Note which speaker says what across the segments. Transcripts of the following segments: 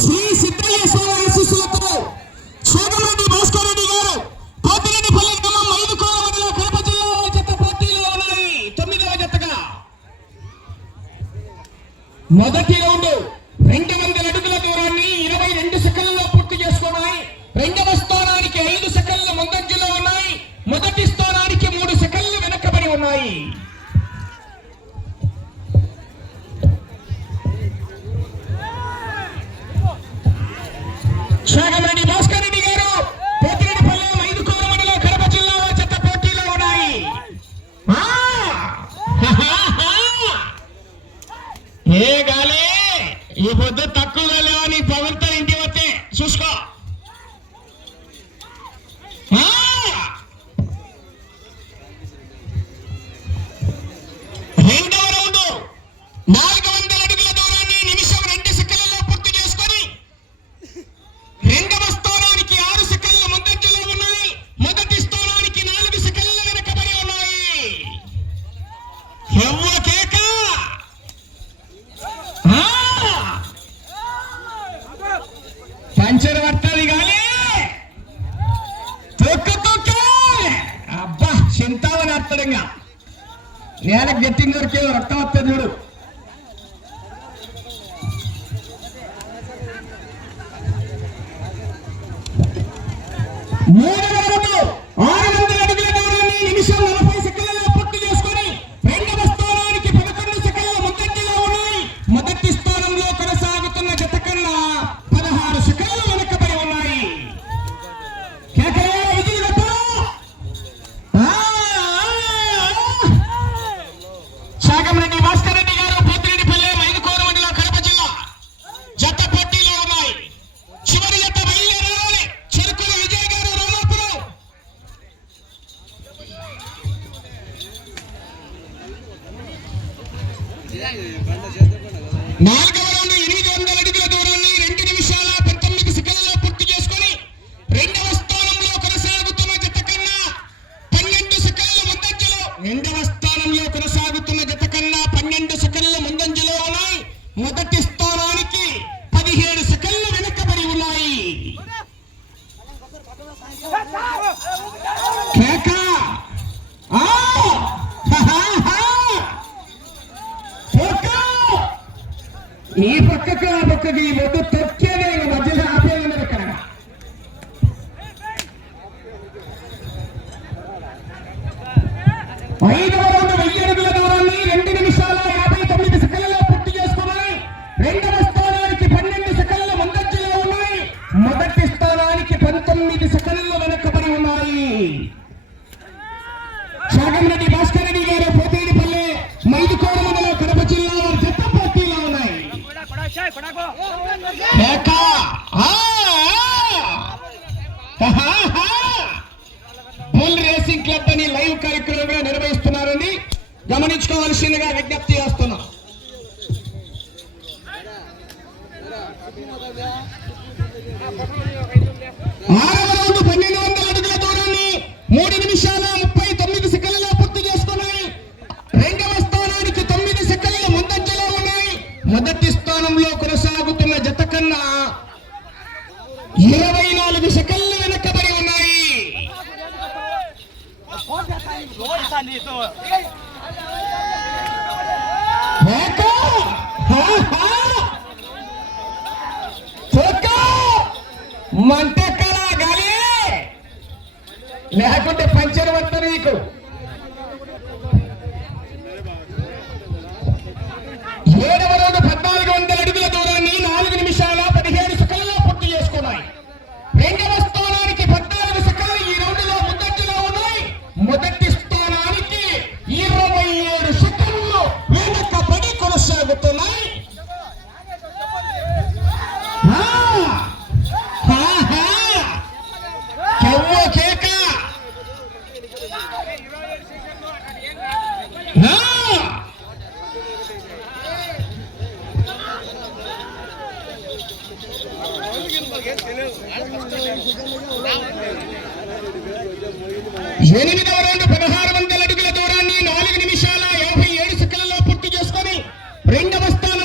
Speaker 1: శ్రీ సిద్ధయ్య స్వామి ఆశీస్సులతో సోమరెడ్డి భాస్కర్ రెడ్డి గారు పోతిరెడ్డి పల్లె గ్రామం ఐదు కోరవడిలో కడప జిల్లా జత పోటీలు ఉన్నాయి తొమ్మిదవ జతగా మొదటి ಮೂರು நாடு பகுதியில் எடுத்து అని లైవ్ కార్యక్రమం కూడా నిర్వహిస్తున్నారని గమనించుకోవాల్సిందిగా విజ్ఞప్తి చేస్తున్నాం. ఆరవ పన్నెండు వందల అడుగుల దూరాన్ని మూడు నిమిషాలు మంట లేకుంటే పంచర్ వస్తా నీకు. రెండవ స్థానం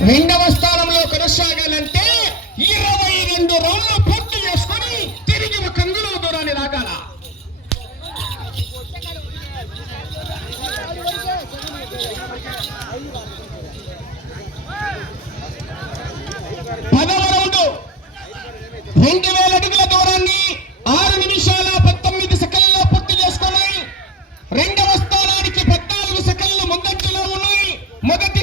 Speaker 1: రెండవ స్థానంలో కొనసాగాలంటే ఇరవై రెండు రోజులు పూర్తి చేసుకొని తిరిగి ఒక కంగుల దూరాన్ని రాగాల పదవ రౌండ్. రెండు వేల అడుగుల దూరాన్ని ఆరు నిమిషాల పంతొమ్మిది సెకండ్లలో పూర్తి చేసుకున్నాయి రెండవ స్థానానికి పద్నాలుగు సెకండ్లు ముందంజలో ఉన్నాయి. మొదటి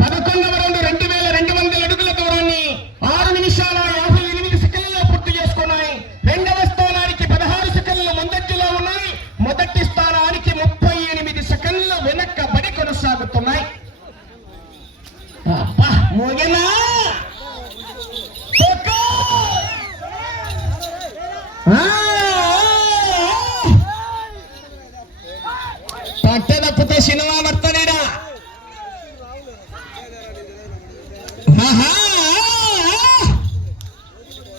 Speaker 1: పదకొండవ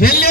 Speaker 1: Hello.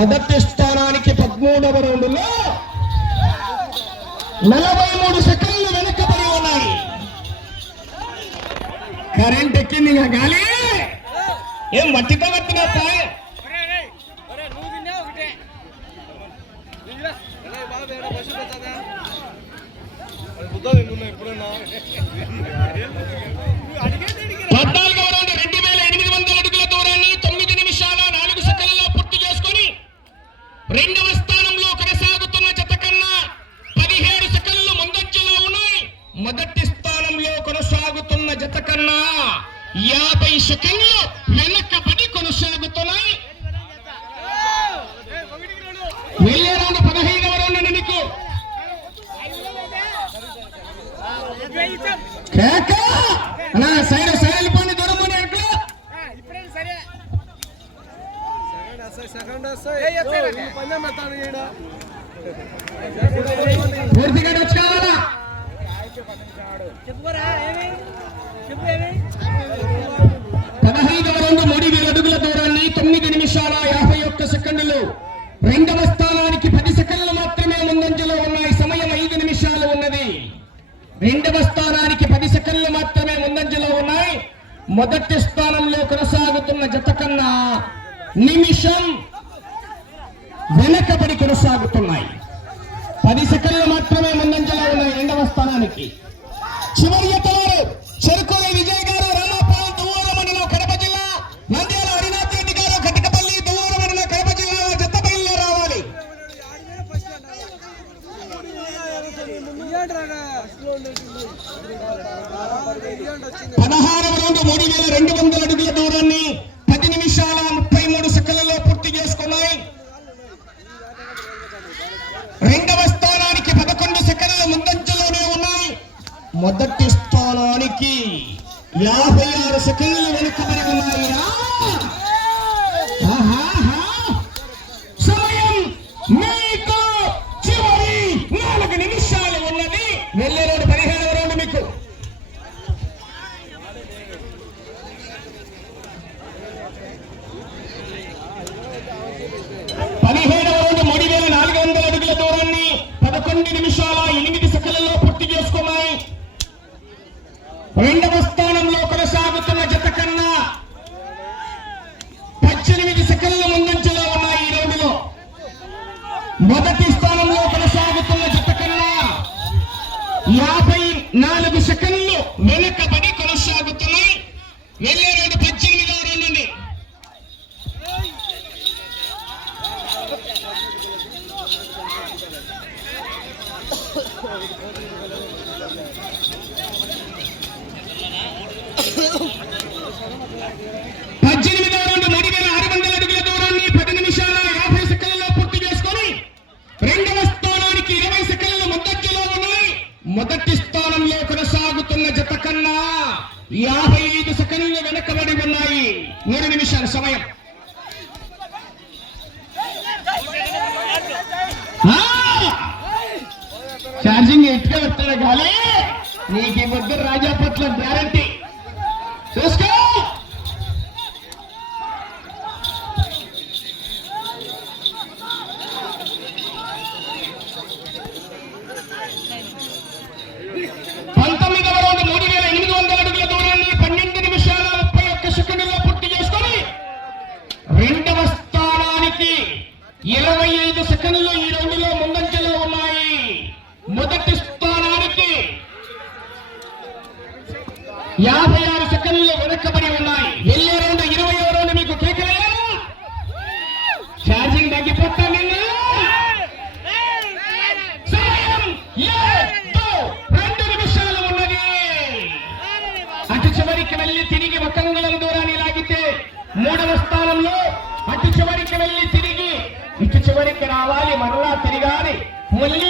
Speaker 1: మొదటి స్థానానికి పదమూడవ రౌండ్లో నలభై మూడు సెకండ్లు వెనుకబడి ఉన్నాయి. కరెంట్ ఎక్కింది గాలి. ఏం మట్టితో పట్టినా ఎప్పుడన్నా? వెళ్ళే రాను పదహైదవ రౌండ్ నీకు. నా సైడ్ సైడ్ పోని
Speaker 2: దొరకని ఎట్లా?
Speaker 1: పూర్తిగా వచ్చి కావాలా? పదహైదవ రెండు మూడు వేల అడుగుల దూరాన్ని తొమ్మిది నిమిషాల యాభై ఒక్క సెకండ్లు. రెండవ మొదటి స్థానంలో కొనసాగుతున్న జత కన్నా నిమిషం వెనకబడి కొనసాగుతున్నాయి. పది సెకండ్లు మాత్రమే ముందంజలో ఉన్నాయి రెండవ స్థానానికి. చివరి పద్దెనిమిది రెండు మూడు వేల ఆరు వందల అడుగుల దూరాన్ని పది నిమిషాల యాభై సెకండ్లలో పూర్తి చేసుకొని రెండవ స్థానానికి ఇరవై సెకండ్ల మొదట్లో ఉన్నాయి. మొదటి స్థానంలో కొనసాగుతున్న జత కన్నా యాభై ఐదు సెకండ్లు వెనకబడి ఉన్నాయి. మూడు నిమిషాల సమయం. ఛార్జింగ్ ఎట్టుగా వస్తాడు కానీ నీకు ఈ ముగ్గురు రాజా పట్ల గ్యారంటీ. Let's go. యాభై ఆరు సెకండ్లు వెనక్కబడి ఉన్నాయి. వెళ్ళే రెండు ఇరవై రౌండ్ మీకు కేకలేదా ఛార్జింగ్ తగ్గిపోతా నిన్న? రెండు నిమిషాలు ఉన్నది. అటు చివరికి వెళ్ళి తిరిగి ఒక అంగుళం దూరాన్ని లాగితే మూడవ స్థానంలో అటు చివరికి వెళ్ళి తిరిగి ఇటు చివరికి రావాలి మరలా తిరగాలి. మళ్ళీ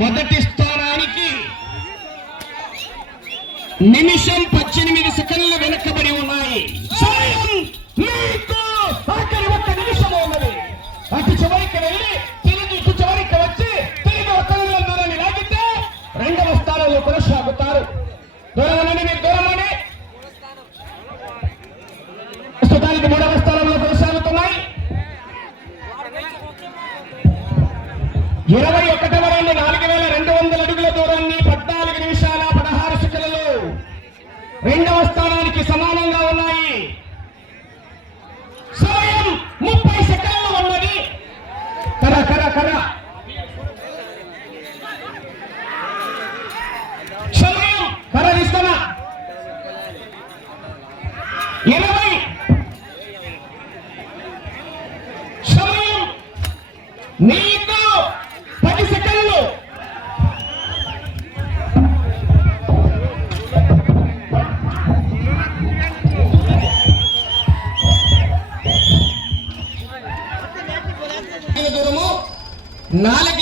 Speaker 1: మొదటి స్థానానికి నిమిషం పద్దెనిమిది సెకండ్లు వెనకబడి ఉన్నాయి. ఆఖరి ఒక్క నిమిషం ఉన్నది. అటు చివరికి వెళ్ళి తిరిగి ఇటు చివరికి వచ్చి తిరిగి ఒక దూరాన్ని లాగితే రెండవ స్థానంలో కొనసాగుతారు. దూరంలోనే మీరు దూరంలోనే ప్రస్తుతానికి మూడవ స్థానంలో కొనసాగుతున్నాయి. ఇరవై స్థానానికి సమానంగా ఉన్నాయి. సమయం ముప్పై సెకండ్లు ఉన్నది. కర కర కర. సమయం కర ఇస్తున్నా ఇరవై. సమయం నీకు నాలుగు వేల రెండు వందల